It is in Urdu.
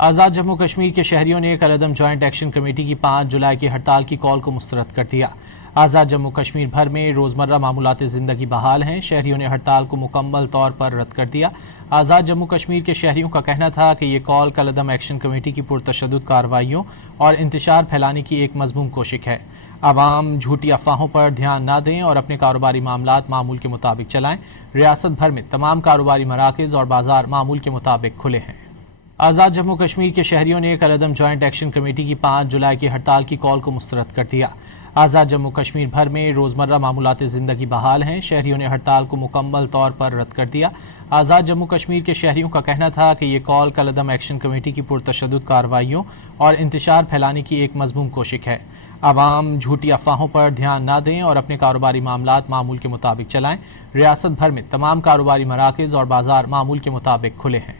آزاد جموں کشمیر کے شہریوں نے کالعدم جوائنٹ ایکشن کمیٹی کی 5 جولائی کی ہڑتال کی کال کو مسترد کر دیا۔ آزاد جموں کشمیر بھر میں روزمرہ معمولات زندگی بحال ہیں۔ شہریوں نے ہڑتال کو مکمل طور پر رد کر دیا۔ آزاد جموں کشمیر کے شہریوں کا کہنا تھا کہ یہ کال کالعدم ایکشن کمیٹی کی پرتشدد کارروائیوں اور انتشار پھیلانے کی ایک مذموم کوشش ہے۔ عوام جھوٹی افواہوں پر دھیان نہ دیں اور اپنے کاروباری معاملات معمول کے مطابق چلائیں۔ ریاست بھر میں تمام کاروباری مراکز اور بازار معمول کے مطابق کھلے ہیں۔ آزاد جموں کشمیر کے شہریوں نے کالعدم جوائنٹ ایکشن کمیٹی کی 5 جولائی کی ہڑتال کی کال کو مسترد کر دیا۔ آزاد جموں کشمیر بھر میں روزمرہ معمولات زندگی بحال ہیں۔ شہریوں نے ہڑتال کو مکمل طور پر رد کر دیا۔ آزاد جموں کشمیر کے شہریوں کا کہنا تھا کہ یہ کال کالعدم ایکشن کمیٹی کی پرتشدد کارروائیوں اور انتشار پھیلانے کی ایک مذموم کوشش ہے۔ عوام جھوٹی افواہوں پر دھیان نہ دیں اور اپنے کاروباری معاملات معمول کے مطابق چلائیں۔ ریاست بھر میں تمام کاروباری مراکز اور بازار معمول کے مطابق کھلے ہیں۔